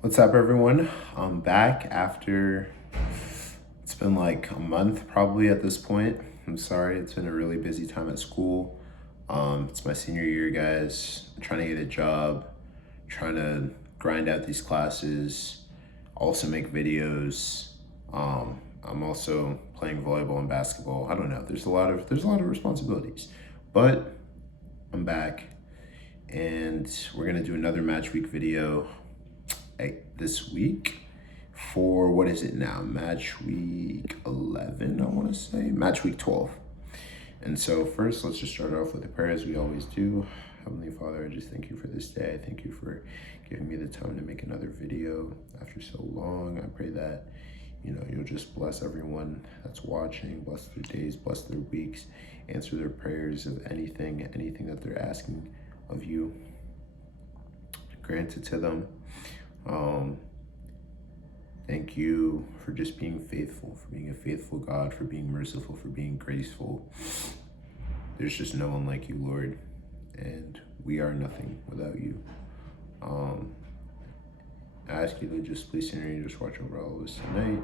What's up, everyone? I'm back after it's been like a month probably at this point. I'm sorry, it's been a really busy time at school. It's my senior year, guys. I'm trying to get a job, trying to grind out these classes, also make videos. I'm also playing volleyball and basketball. I don't know. There's a lot of responsibilities, but I'm back, and we're gonna do another match week video this week for what is it now? Match week 11, I want to say. Match week 12. And so, first, let's just start off with the prayer as we always do. Heavenly Father, I just thank you for this day. I thank you for giving me the time to make another video after so long. I pray that you'll just bless everyone that's watching, bless their days, bless their weeks, answer their prayers of anything that they're asking of you. Grant it to them. Thank you for just being faithful, for being a faithful God, for being merciful, for being graceful. There's just no one like you, Lord, and we are nothing without you. I ask you to just please and just watch over all of us tonight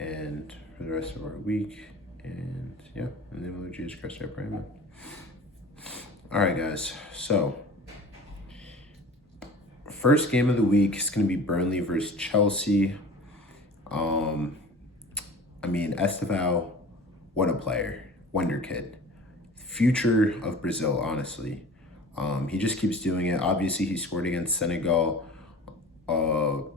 and for the rest of our week. And yeah, in the name of Jesus Christ, I pray, amen. All right, guys. So, first game of the week is going to be Burnley versus Chelsea. Estevao, what a player. Wonder kid. Future of Brazil, honestly. He just keeps doing it. Obviously, he scored against Senegal, over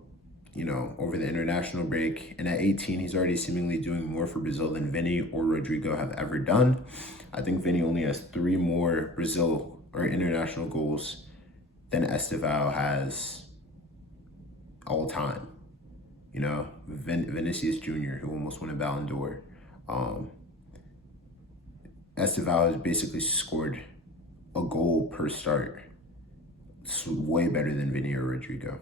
the international break. And at 18, he's already seemingly doing more for Brazil than Vinny or Rodrigo have ever done. I think Vinny only has 3 more Brazil or international goals than Estevao has all time. Vinicius Jr., who almost won a Ballon d'Or. Estevao has basically scored a goal per start. It's way better than Vinny or Rodrigo.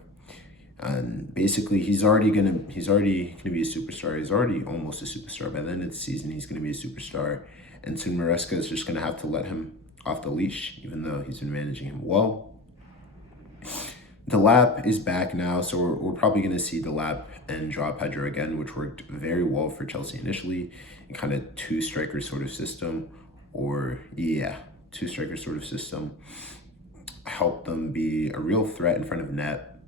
And basically, he's already gonna be a superstar. He's already almost a superstar. By the end of the season, he's gonna be a superstar. And soon Maresca is just gonna have to let him off the leash, even though he's been managing him well. Delap is back now, so we're probably going to see Delap and Joao Pedro again, which worked very well for Chelsea initially, in kind of two-striker sort of system, two-striker sort of system. Helped them be a real threat in front of net.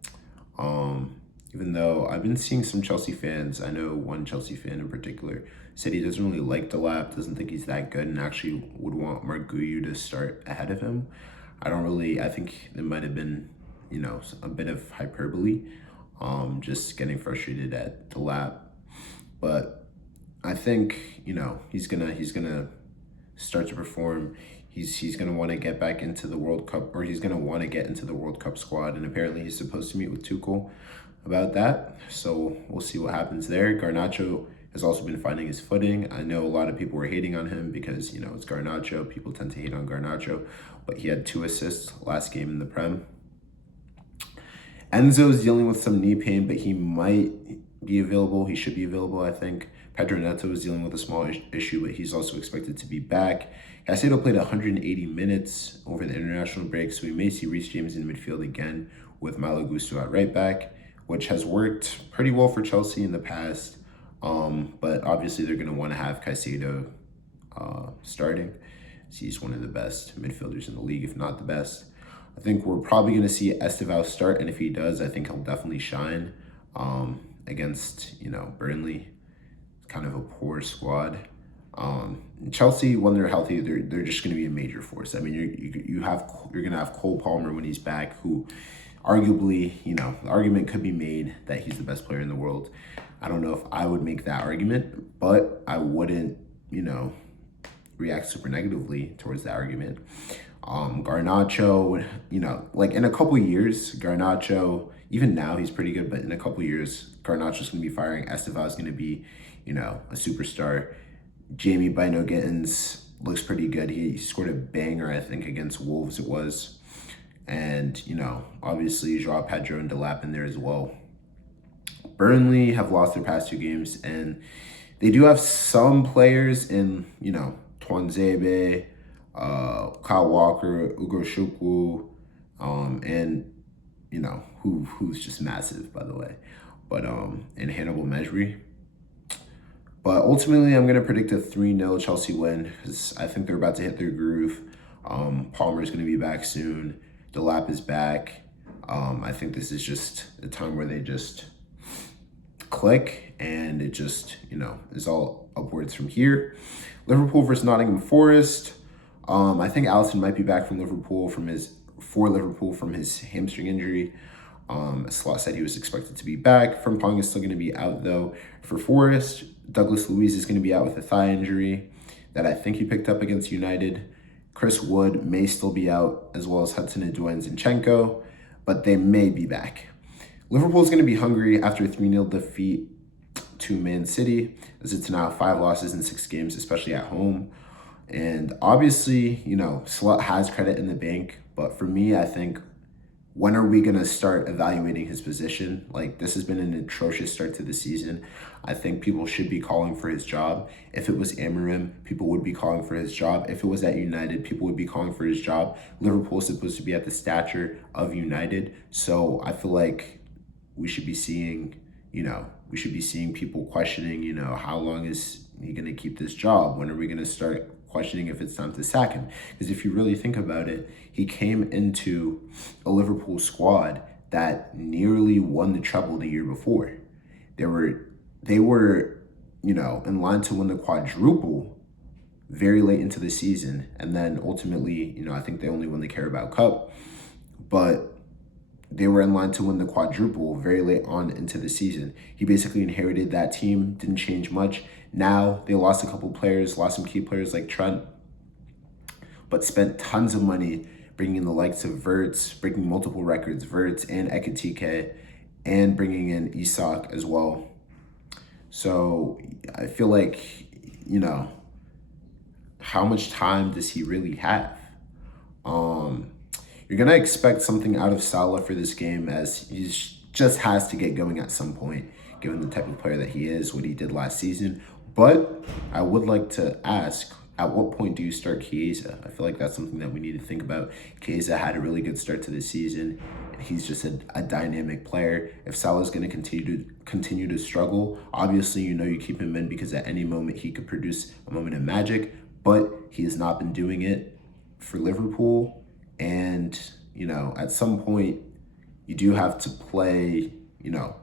Even though I've been seeing some Chelsea fans, I know one Chelsea fan in particular, said he doesn't really like Delap, doesn't think he's that good, and actually would want Marguerite to start ahead of him. I think it might have been, a bit of hyperbole, just getting frustrated at the lap. But I think, he's gonna start to perform. He's gonna want to get back into the World Cup, or he's gonna want to get into the World Cup squad. And apparently he's supposed to meet with Tuchel about that. So we'll see what happens there. Garnacho has also been finding his footing. I know a lot of people were hating on him because, it's Garnacho. People tend to hate on Garnacho, but he had 2 assists last game in the Prem. Enzo is dealing with some knee pain, but he might be available. He should be available, I think. Pedro Neto is dealing with a small issue, but he's also expected to be back. Caicedo played 180 minutes over the international break, so we may see Reece James in midfield again with Malo Gusto at right back, which has worked pretty well for Chelsea in the past. But obviously they're going to want to have Caicedo starting. He's one of the best midfielders in the league, if not the best. I think we're probably going to see Estevao start, and if he does, I think he'll definitely shine against, Burnley. It's kind of a poor squad. Chelsea, when they're healthy, they're just going to be a major force. I mean, you're going to have Cole Palmer when he's back, who arguably, the argument could be made that he's the best player in the world. I don't know if I would make that argument, but I wouldn't, react super negatively towards that argument. Garnacho, in a couple years, Garnacho, even now he's pretty good, but in a couple years, Garnacho's going to be firing. Estevao's going to be, a superstar. Jamie Bino Gittins looks pretty good. He scored a banger, I think, against Wolves it was. And, obviously Joao Pedro and Delap in there as well. Burnley have lost their past 2 games, and they do have some players in, Tuanzebe, Kyle Walker, Ugo Shukwu, and, who's just massive, by the way. But and Hannibal Mejbri. But ultimately, I'm gonna predict a 3-0 Chelsea win because I think they're about to hit their groove. Palmer's gonna be back soon. Delap is back. I think this is just a time where they just click and it just, is all upwards from here. Liverpool versus Nottingham Forest. I think Alisson might be back from Liverpool from his hamstring injury. Slot said he was expected to be back. Frimpong is still going to be out though. For Forest, Douglas Luiz is going to be out with a thigh injury that I think he picked up against United. Chris Wood may still be out, as well as Hudson-Odoi and Zinchenko, but they may be back. Liverpool is going to be hungry after a 3-0 defeat to Man City, as it's now 5 losses in 6 games, especially at home. And obviously, Slot has credit in the bank, but for me, I think, when are we going to start evaluating his position? Like, this has been an atrocious start to the season. I think people should be calling for his job. If it was Amarim, people would be calling for his job. If it was at United, people would be calling for his job. Liverpool is supposed to be at the stature of United. So I feel like we should be seeing, people questioning, how long is he going to keep this job? When are we going to start questioning if it's time to sack him? Because if you really think about it, he came into a Liverpool squad that nearly won the treble the year before. They were, in line to win the quadruple very late into the season. And then ultimately, I think they only won the Carabao Cup. But they were in line to win the quadruple very late on into the season. He basically inherited that team, didn't change much. Now they lost a couple players, lost some key players like Trent, but spent tons of money bringing in the likes of Wirtz, breaking multiple records, Wirtz and Ekitike, and bringing in Isak as well. So I feel like, how much time does he really have? You're going to expect something out of Salah for this game, as he just has to get going at some point, given the type of player that he is, what he did last season. But I would like to ask, at what point do you start Chiesa? I feel like that's something that we need to think about. Chiesa had a really good start to the season. He's just a dynamic player. If Salah's going to continue to struggle, obviously, you keep him in because at any moment he could produce a moment of magic, but he has not been doing it for Liverpool. And, at some point, you do have to play,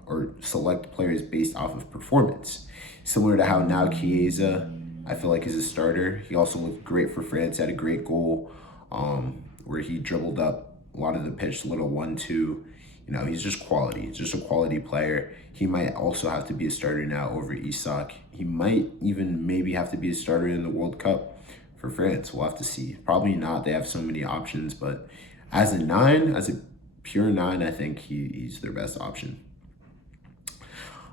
or select players based off of performance. Similar to how now Chiesa, I feel like, is a starter. He also looked great for France. He had a great goal where he dribbled up a lot of the pitch, little 1-2. He's just quality. He's just a quality player. He might also have to be a starter now over Isak. He might even maybe have to be a starter in the World Cup for France. We'll have to see. Probably not. They have so many options, but as a pure 9, I think he's their best option.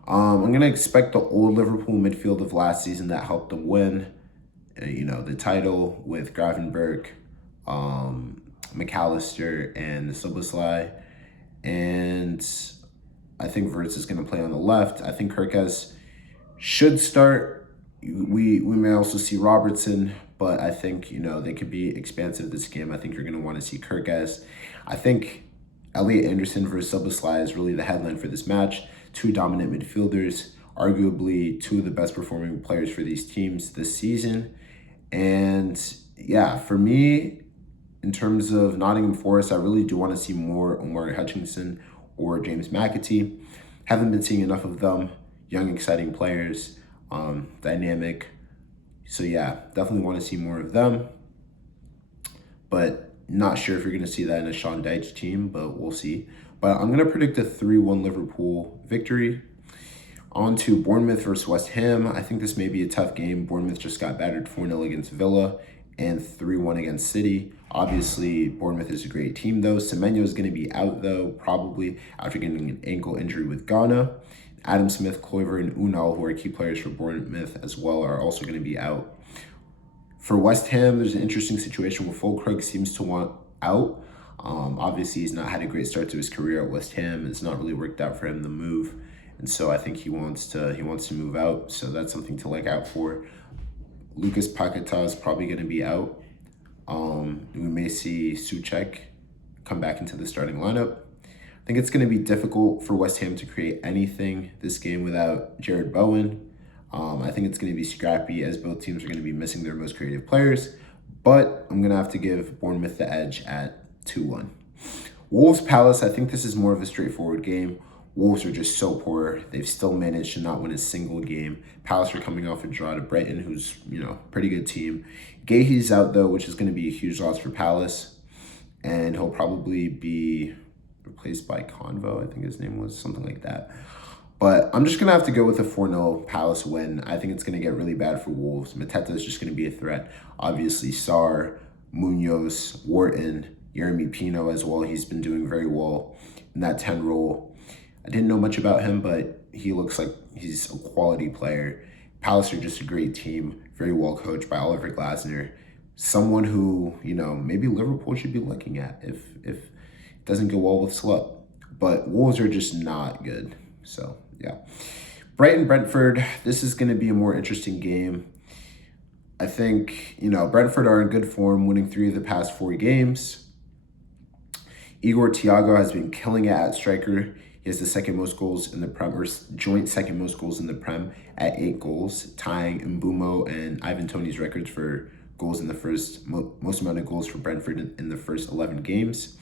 I'm going to expect the old Liverpool midfield of last season that helped them win, the title with Gravenberch, McAllister, and Szoboszlai. And I think Wirtz is going to play on the left. I think Kirkes should start. We may also see Robertson, but I think, they could be expansive this game. I think you're going to want to see Kirkes. I think Elliot Anderson versus Szoboszlai is really the headline for this match. 2 dominant midfielders, arguably 2 of the best performing players for these teams this season. And yeah, for me, in terms of Nottingham Forest, I really do want to see more Omar Hutchinson or James McAtee. Haven't been seeing enough of them. Young, exciting players, dynamic. So yeah, definitely want to see more of them. But not sure if you're going to see that in a Sean Dyche team, but we'll see. But I'm going to predict a 3-1 Liverpool victory. On to Bournemouth versus West Ham. I think this may be a tough game. Bournemouth just got battered 4-0 against Villa and 3-1 against City. Obviously, Bournemouth is a great team, though. Semenyo is going to be out, though, probably after getting an ankle injury with Ghana. Adam Smith, Kluivert, and Unal, who are key players for Bournemouth as well, are also going to be out. For West Ham, there's an interesting situation where Fulkrug seems to want out. Obviously, he's not had a great start to his career at West Ham. It's not really worked out for him, the move. And so I think he wants to move out. So that's something to look out for. Lucas Paquetá is probably going to be out. We may see Souček come back into the starting lineup. I think it's going to be difficult for West Ham to create anything this game without Jared Bowen. I think it's going to be scrappy as both teams are going to be missing their most creative players, but I'm going to have to give Bournemouth the edge at 2-1. Wolves Palace, I think this is more of a straightforward game. Wolves are just so poor. They've still managed to not win a single game. Palace are coming off a draw to Brighton, who's, pretty good team. Gahey's out, though, which is going to be a huge loss for Palace. And he'll probably be replaced by Convo, I think his name was, something like that. But I'm just going to have to go with a 4-0 Palace win. I think it's going to get really bad for Wolves. Mateta is just going to be a threat. Obviously, Sarr, Munoz, Wharton, Yeremy Pino as well. He's been doing very well in that 10 role. I didn't know much about him, but he looks like he's a quality player. Palace are just a great team, very well coached by Oliver Glasner. Someone who, maybe Liverpool should be looking at if it doesn't go well with Slup. But Wolves are just not good. So, yeah. Brighton-Brentford, this is going to be a more interesting game. I think, Brentford are in good form, winning 3 of the past 4 games. Igor Thiago has been killing it at striker. He has the second most goals in the Prem, or joint second most goals in the Prem at 8 goals, tying Mbumo and Ivan Toney's records for goals in the first, most amount of goals for Brentford in the first 11 games.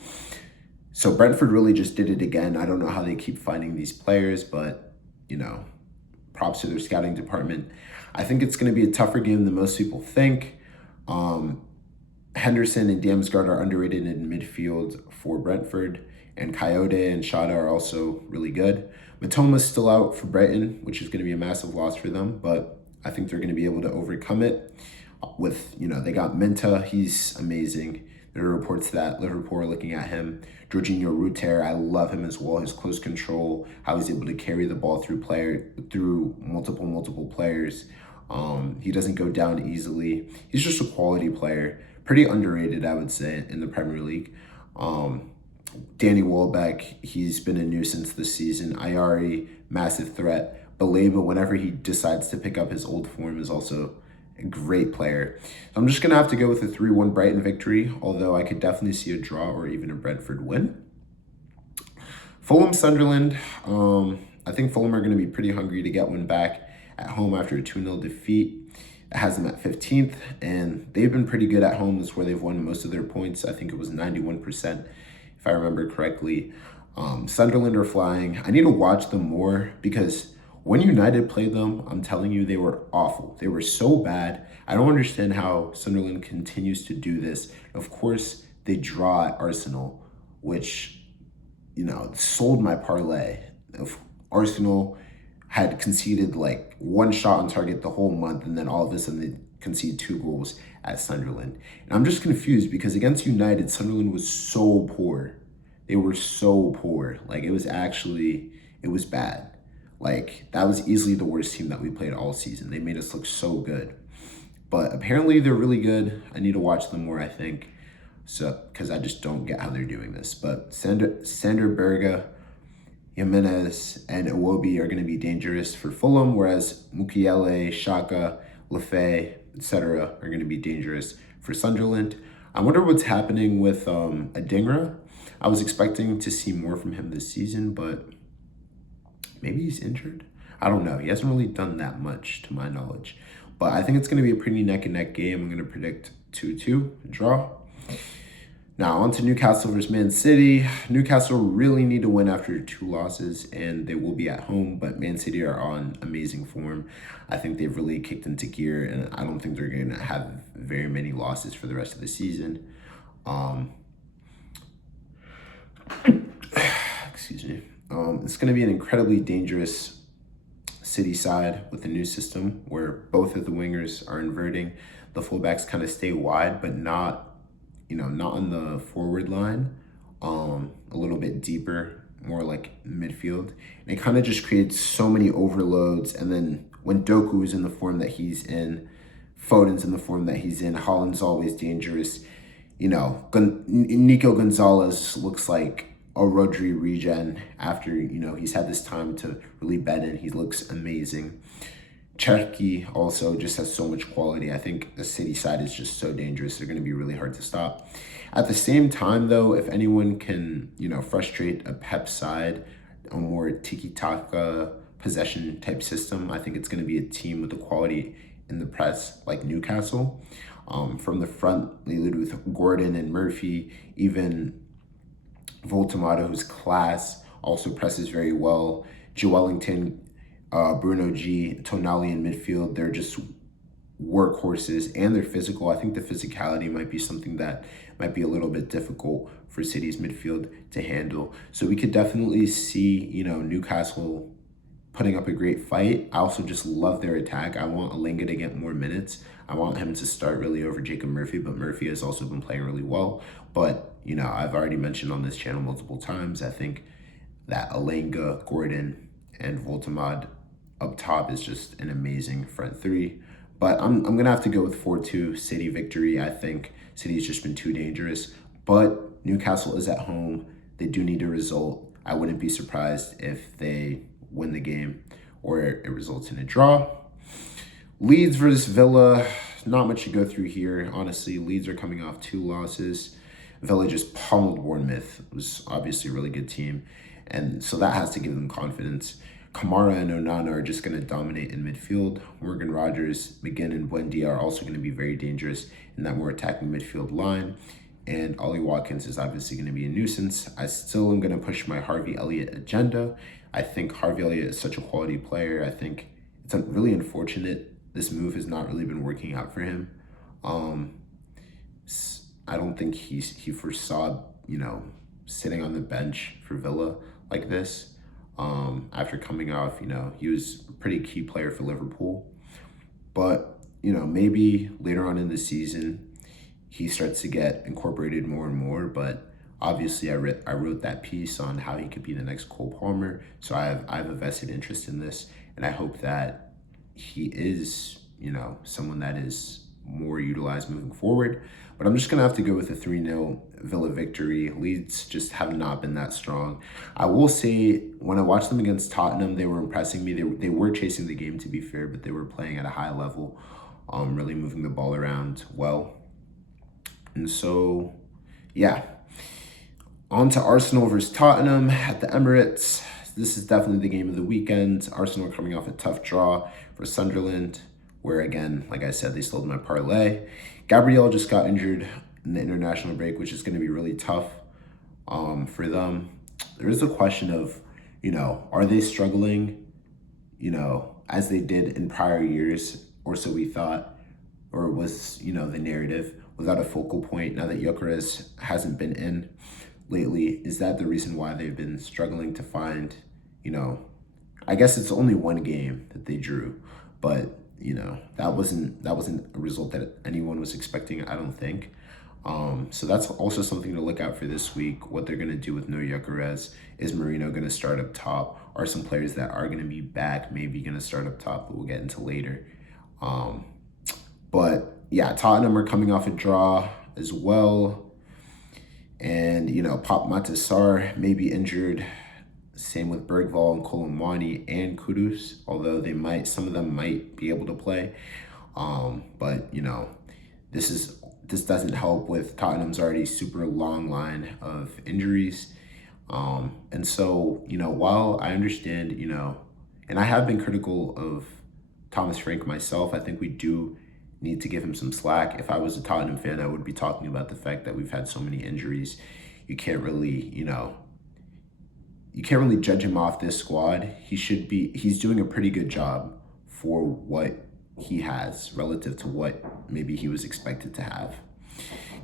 So Brentford really just did it again. I don't know how they keep finding these players, but, props to their scouting department. I think it's going to be a tougher game than most people think. Henderson and Damsgaard are underrated in midfield for Brentford, and Coyote and Shada are also really good. Matoma's still out for Brighton, which is going to be a massive loss for them, but I think they're going to be able to overcome it with, they got Minta. He's amazing. There are reports that Liverpool are looking at him. Jorginho Ruter, I love him as well. His close control, how he's able to carry the ball through multiple players. He doesn't go down easily. He's just a quality player. Pretty underrated, I would say, in the Premier League. Danny Welbeck, he's been a nuisance this season. Ayari, massive threat. Baleba, whenever he decides to pick up his old form, is also a great player. I'm just going to have to go with a 3-1 Brighton victory, although I could definitely see a draw or even a Brentford win. Fulham-Sunderland, I think Fulham are going to be pretty hungry to get one back at home after a 2-0 defeat. It has them at 15th, and they've been pretty good at home. That's where they've won most of their points. I think it was 91%, if I remember correctly. Sunderland are flying. I need to watch them more because when United played them, I'm telling you, they were awful. They were so bad. I don't understand how Sunderland continues to do this. Of course, they draw at Arsenal, which, sold my parlay. If Arsenal had conceded like 1 shot on target the whole month, and then all of a sudden they concede 2 goals at Sunderland. And I'm just confused because against United, Sunderland was so poor. They were so poor. Like, it was bad. Like, that was easily the worst team that we played all season. They made us look so good. But apparently they're really good. I need to watch them more, I think. So, because I just don't get how they're doing this. But Sander Berge, Jimenez, and Iwobi are going to be dangerous for Fulham, whereas Mukiele, Xhaka, Lefay, etc. are going to be dangerous for Sunderland. I wonder what's happening with Adingra. I was expecting to see more from him this season, but maybe he's injured. I don't know. He hasn't really done that much to my knowledge. But I think it's going to be a pretty neck-and-neck game. I'm going to predict 2-2, draw. Now, on to Newcastle versus Man City. Newcastle really need to win after 2 losses, and they will be at home, but Man City are on amazing form. I think they've really kicked into gear, and I don't think they're going to have very many losses for the rest of the season. Excuse me. It's going to be an incredibly dangerous City side with the new system where both of the wingers are inverting. The fullbacks kind of stay wide, but not on the forward line, a little bit deeper, more like midfield. And it kind of just creates so many overloads. And then when Doku's in the form that he's in, Foden's in the form that he's in, Haaland's always dangerous. Nico Gonzalez looks like a Rodri regen after, he's had this time to really bed in. He looks amazing. Cherki also just has so much quality. I think the City side is just so dangerous. They're going to be really hard to stop. At the same time, though, if anyone can, frustrate a Pep side, a more tiki-taka possession type system, I think it's going to be a team with the quality in the press like Newcastle. From the front, they lead with Gordon and Murphy. Even Voltamato, who's class, also presses very well. Joelinton, Bruno G, Tonali in midfield, they're just workhorses and they're physical. I think the physicality might be something that might be a little bit difficult for City's midfield to handle. So we could definitely see, Newcastle putting up a great fight. I also just love their attack. I want Alinga to get more minutes. I want him to start really over Jacob Murphy, but Murphy has also been playing really well. But, I've already mentioned on this channel multiple times, I think that Alinga, Gordon, and Voltamad up top is just an amazing front three. But I'm going to have to go with 4-2 City victory. I think City's just been too dangerous. But Newcastle is at home. They do need a result. I wouldn't be surprised if they win the game or it results in a draw. Leeds versus Villa, not much to go through here. Honestly, Leeds are coming off 2 losses. Villa just pummeled Bournemouth. It was obviously a really good team. And so that has to give them confidence. Kamara and Onana are just going to dominate in midfield. Morgan Rogers, McGinn, and Buendia are also going to be very dangerous in that more attacking midfield line. And Ollie Watkins is obviously going to be a nuisance. I still am going to push my Harvey Elliott agenda. I think Harvey Elliott is such a quality player. I think it's really unfortunate this move has not really been working out for him. I don't think he foresaw, sitting on the bench for Villa like this. After coming off, he was a pretty key player for Liverpool. But, maybe later on in the season, he starts to get incorporated more and more. But obviously, I wrote that piece on how he could be the next Cole Palmer. So I have a vested interest in this. And I hope that he is, someone that is more utilized moving forward. But I'm just going to have to go with a 3-0 Villa victory. Leeds just have not been that strong. I will say, when I watched them against Tottenham, they were impressing me. They were chasing the game, to be fair, but they were playing at a high level, really moving the ball around well. And so, yeah. On to Arsenal versus Tottenham at the Emirates. This is definitely the game of the weekend. Arsenal are coming off a tough draw for Sunderland, where, again, like I said, they sold my parlay. Gabriel just got injured in the international break, which is going to be really tough for them. There is a question of, are they struggling, as they did in prior years, or so we thought, or was, the narrative, without a focal point now that Gyökeres hasn't been in lately? Is that the reason why they've been struggling to find, I guess it's only one game that they drew, but that wasn't a result that anyone was expecting, I don't think. So that's also something to look out for this week, what they're going to do with no Gyökeres. Is Marino going to start up top? Are some players that are going to be back maybe going to start up top that we'll get into later? But yeah, Tottenham are coming off a draw as well. And, Pop Matasar may be injured. Same with Bergvall and Kolomwani and Kudus, although some of them might be able to play. But, this doesn't help with Tottenham's already super long line of injuries. And so, while I understand, and I have been critical of Thomas Frank myself, I think we do need to give him some slack. If I was a Tottenham fan, I would be talking about the fact that we've had so many injuries. You can't really, judge him off this squad. He's doing a pretty good job for what he has relative to what maybe he was expected to have.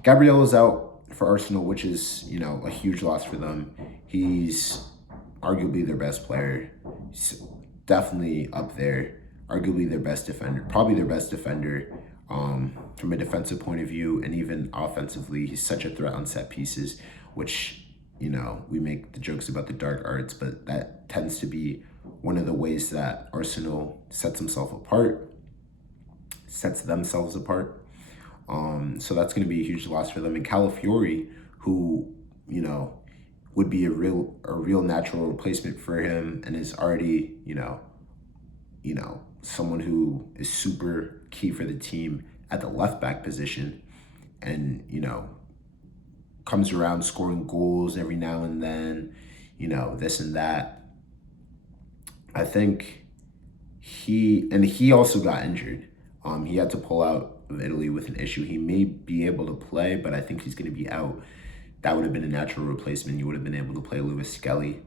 Gabriel is out for Arsenal, which is, a huge loss for them. He's arguably their best player. He's definitely up there. Arguably their best defender, probably their best defender from a defensive point of view, and even offensively, he's such a threat on set pieces, which, we make the jokes about the dark arts, but that tends to be one of the ways that Arsenal sets themselves apart. So that's going to be a huge loss for them. And Calafiori, who, would be a real natural replacement for him, and is already, someone who is super key for the team at the left back position. And, comes around scoring goals every now and then, this and that. I think he also got injured. He had to pull out of Italy with an issue. He may be able to play, but I think he's going to be out. That would have been a natural replacement. You would have been able to play Lewis Skelly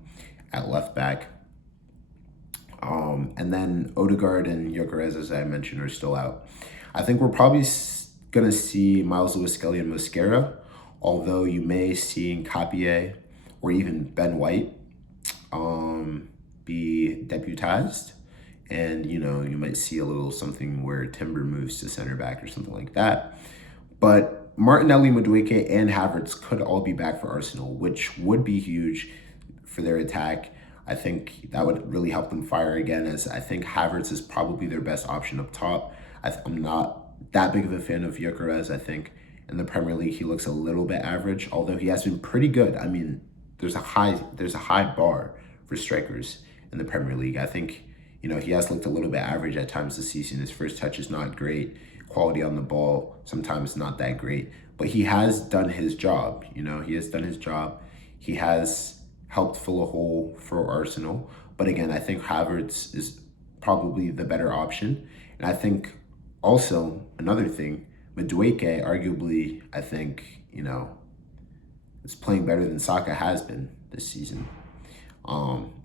at left back. And then Odegaard and Gyökeres, as I mentioned, are still out. I think we're probably going to see Miles Lewis Skelly and Mosquera, although you may see Nkapie or even Ben White be deputized. And, you might see a little something where Timber moves to center back or something like that. But Martinelli, Madueke, and Havertz could all be back for Arsenal, which would be huge for their attack. I think that would really help them fire again, as I think Havertz is probably their best option up top. I'm not that big of a fan of Gyökeres. I think in the Premier League he looks a little bit average, although he has been pretty good. I mean, there's a high bar for strikers in the Premier League. I think, he has looked a little bit average at times this season. His first touch is not great. Quality on the ball sometimes not that great. But he has done his job. He has done his job. He has helped fill a hole for Arsenal. But again, I think Havertz is probably the better option. And I think also another thing, Madueke, arguably, I think, is playing better than Saka has been this season.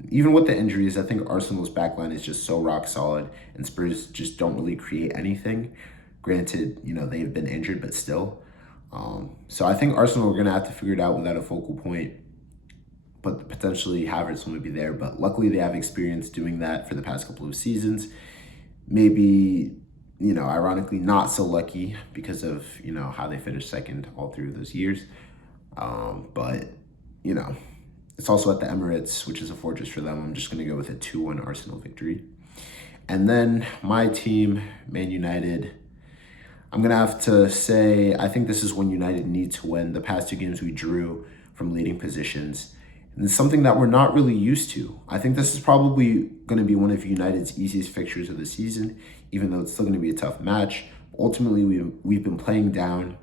Even with the injuries, I think Arsenal's backline is just so rock solid, and Spurs just don't really create anything. Granted, they've been injured, but still. So I think Arsenal are going to have to figure it out without a focal point. But potentially Havertz will be there. But luckily they have experience doing that for the past couple of seasons. Maybe, ironically not so lucky because of, how they finished second all through those years. But, it's also at the Emirates, which is a fortress for them. I'm just going to go with a 2-1 Arsenal victory. And then my team, Man United, I'm going to have to say I think this is when United need to win. The past 2 games we drew from leading positions. And it's something that we're not really used to. I think this is probably going to be one of United's easiest fixtures of the season, even though it's still going to be a tough match. Ultimately, we've been playing down,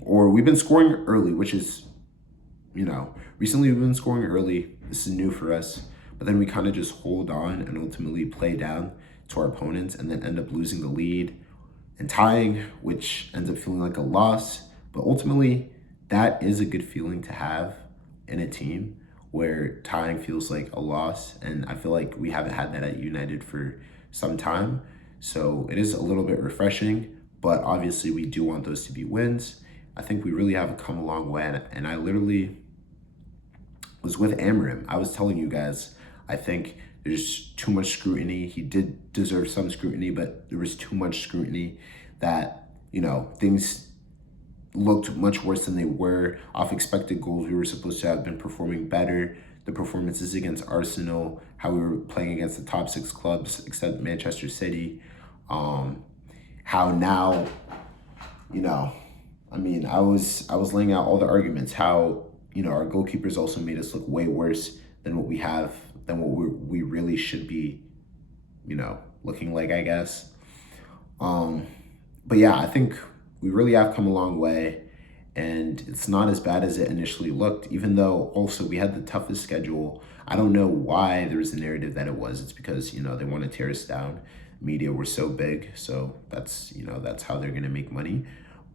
or we've been scoring early, which is, recently we've been scoring early. This is new for us. But then we kind of just hold on and ultimately play down to our opponents and then end up losing the lead and tying, which ends up feeling like a loss. But ultimately, that is a good feeling to have in a team where tying feels like a loss. And I feel like we haven't had that at United for some time. So it is a little bit refreshing, but obviously we do want those to be wins. I think we really have come a long way. And I literally was with Amarim. I was telling you guys, I think there's too much scrutiny. He did deserve some scrutiny, but there was too much scrutiny that, things looked much worse than they were. Off expected goals, we were supposed to have been performing better. The performances against Arsenal, how we were playing against the top 6 clubs except Manchester City. How now, I was laying out all the arguments. How, our goalkeepers also made us look way worse than what we really should be, looking like, I guess. But yeah, I think we really have come a long way, and it's not as bad as it initially looked, even though also we had the toughest schedule. I don't know why there was a narrative that it was. It's because, they want to tear us down. Media were so big, so that's how they're going to make money.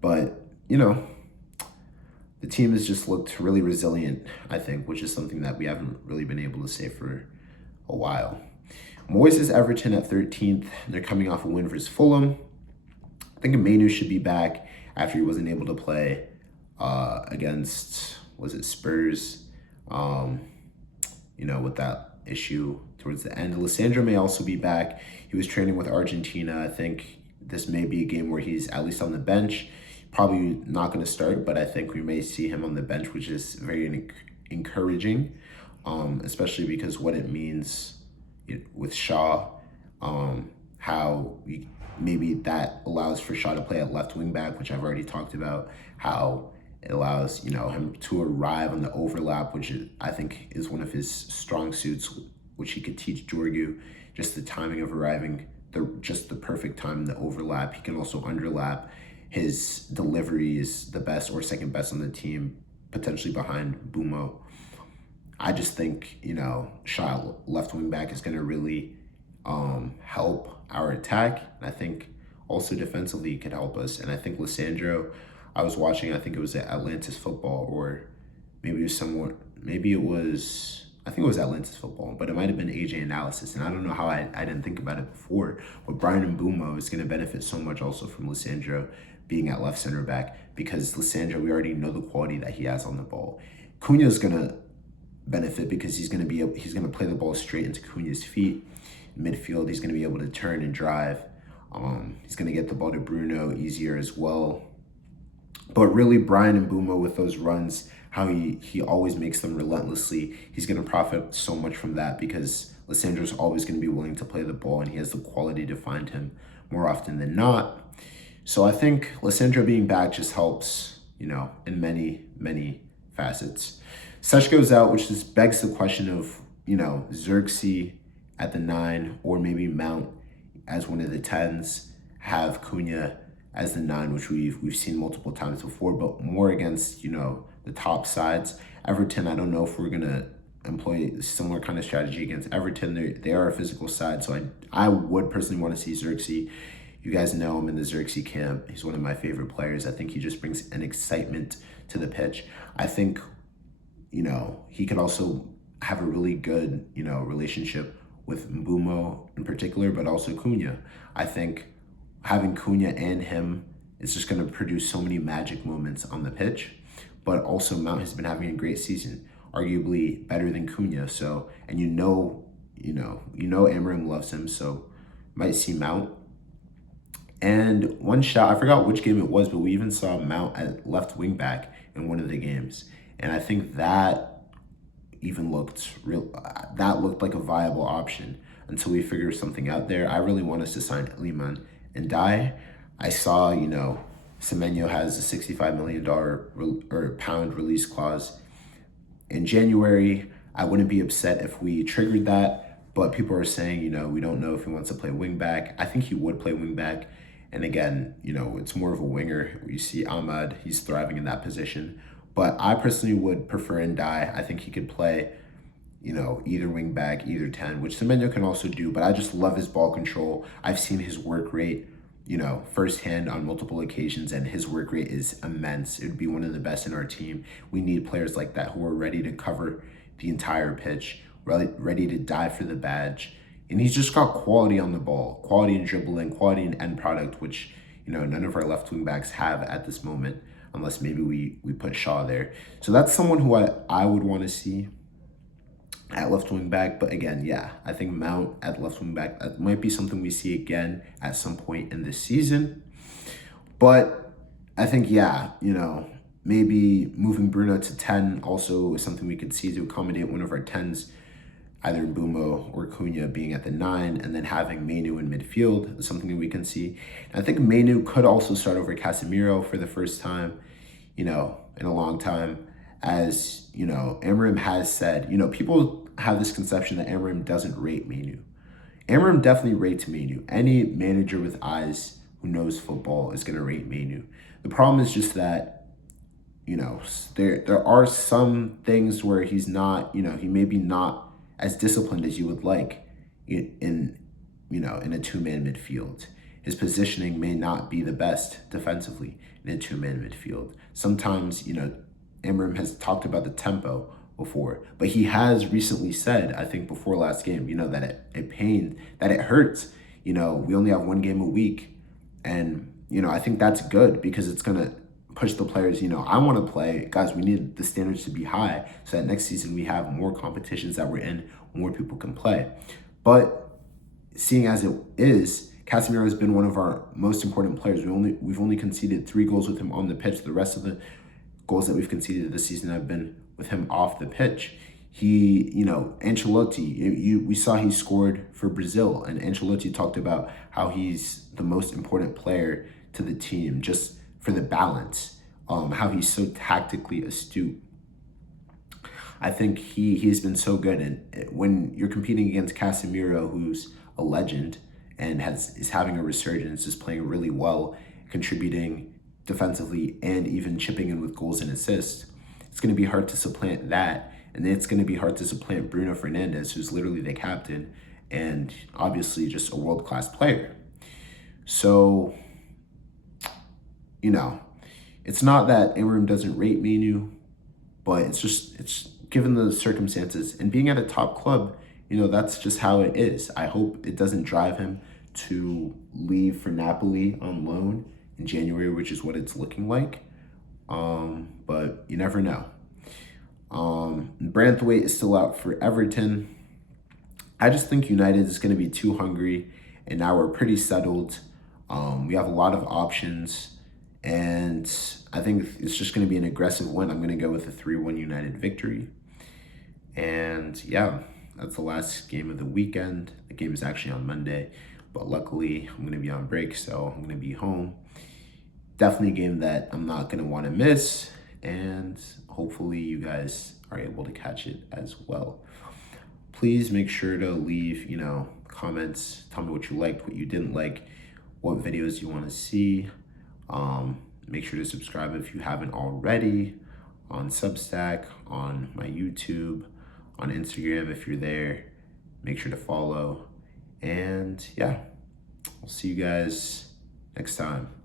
But, the team has just looked really resilient, I think, which is something that we haven't really been able to say for a while. Moyes is Everton at 13th. They're coming off a win versus Fulham. I think Mainu should be back after he wasn't able to play against, Spurs, with that issue towards the end. Lissandro may also be back. He was training with Argentina. I think this may be a game where he's at least on the bench. Probably not going to start, but I think we may see him on the bench, which is very encouraging, especially because what it means with Shaw, how maybe that allows for Shaw to play at left wing back, which I've already talked about, how it allows, him to arrive on the overlap, which I think is one of his strong suits, which he could teach Jorgu, just the timing of arriving, just the perfect time in the overlap. He can also underlap. his delivery is the best or second best on the team, potentially behind Bumo. I just think, Shaw left wing back is going to really help our attack. And I think also defensively it could help us. And I think Lissandro, I was watching, I think it was at Atlantis Football, or maybe it was somewhere, I think it was Atlantis Football, but it might have been AJ Analysis. And I don't know how I didn't think about it before. But Brian Mbumo is going to benefit so much also from Lissandro being at left center back, because Lissandro, we already know the quality that he has on the ball. Cunha is going to benefit because he's going to play the ball straight into Cunha's feet. In midfield, he's going to be able to turn and drive. He's going to get the ball to Bruno easier as well. But really, Brian Mbumo with those runs, how he always makes them relentlessly, he's going to profit so much from that, because Lissandro's always going to be willing to play the ball, and he has the quality to find him more often than not. So I think Lissandro being back just helps, in many, many facets. Such goes out, which just begs the question of, Xerxes at the 9, or maybe Mount as one of the 10s, have Cunha as the 9, which we've seen multiple times before, but more against, the top sides. Everton, I don't know if we're going to employ a similar kind of strategy against Everton. They are a physical side, so I would personally want to see Xerxes. You guys know I'm in the Xerxes camp. He's one of my favorite players. I think he just brings an excitement to the pitch. I think, he could also have a really good, relationship with Mbumo in particular, but also Cunha. I think having Cunha and him is just going to produce so many magic moments on the pitch. But also Mount has been having a great season, arguably better than Cunha. So, and Amorim loves him, so might see Mount. And one shot, I forgot which game it was, but we even saw Mount at left wing back in one of the games. And I think that even looked like a viable option until we figure something out there. I really want us to sign Liman and Die. I saw, Semenyo has a $65 million pound release clause in January. I wouldn't be upset if we triggered that, but people are saying, we don't know if he wants to play wing back. I think he would play wing back. And again, it's more of a winger. You see Ahmad, he's thriving in that position. But I personally would prefer Ndai. I think he could play, either wing back, either 10, which Semenyo can also do. But I just love his ball control. I've seen his work rate, firsthand on multiple occasions, and his work rate is immense. It would be one of the best in our team. We need players like that who are ready to cover the entire pitch, ready to die for the badge. And he's just got quality on the ball, quality in dribbling, quality in end product, which, none of our left wing backs have at this moment, unless maybe we put Shaw there. So that's someone who I would want to see at left wing back. But again, yeah, I think Mount at left wing back, that might be something we see again at some point in this season. But I think, yeah, maybe moving Bruno to 10 also is something we could see to accommodate one of our 10s, either Mbumo or Cunha being at the 9, and then having Mainu in midfield is something that we can see. And I think Mainu could also start over Casemiro for the first time, in a long time. As, Amorim has said, people have this conception that Amorim doesn't rate Mainu. Amorim definitely rates Mainu. Any manager with eyes who knows football is going to rate Mainu. The problem is just that, there are some things where he's not, he may be not as disciplined as you would like in a two-man midfield. His positioning may not be the best defensively in a two-man midfield. Sometimes, Amorim has talked about the tempo before, but he has recently said, I think before last game, that it pained, that it hurts. We only have one game a week. And, I think that's good, because it's going to push the players, I want to play. Guys, we need the standards to be high so that next season we have more competitions that we're in, more people can play. But seeing as it is, Casemiro has been one of our most important players. We've only conceded 3 goals with him on the pitch. The rest of the goals that we've conceded this season have been with him off the pitch. He, Ancelotti, we saw he scored for Brazil, and Ancelotti talked about how he's the most important player to the team, just for the balance, how he's so tactically astute. I think he's been so good. And when you're competing against Casemiro, who's a legend and is having a resurgence, is playing really well, contributing defensively and even chipping in with goals and assists. It's going to be hard to supplant that. And then it's going to be hard to supplant Bruno Fernandes, who's literally the captain and obviously just a world-class player. So, you know, it's not that Amorim doesn't rate Manu, but it's given the circumstances and being at a top club, that's just how it is. I hope it doesn't drive him to leave for Napoli on loan in January, which is what it's looking like. But you never know. Branthwaite is still out for Everton. I just think United is going to be too hungry, and now we're pretty settled. We have a lot of options, and I think it's just going to be an aggressive win. I'm going to go with a 3-1 United victory. And yeah, that's the last game of the weekend. The game is actually on Monday, but luckily I'm going to be on break, so I'm going to be home. Definitely a game that I'm not going to want to miss, and hopefully you guys are able to catch it as well. Please make sure to leave, comments. Tell me what you liked, what you didn't like, what videos you want to see. Make sure to subscribe if you haven't already on Substack, on my YouTube, on Instagram if you're there. Make sure to follow. And yeah, I'll see you guys next time.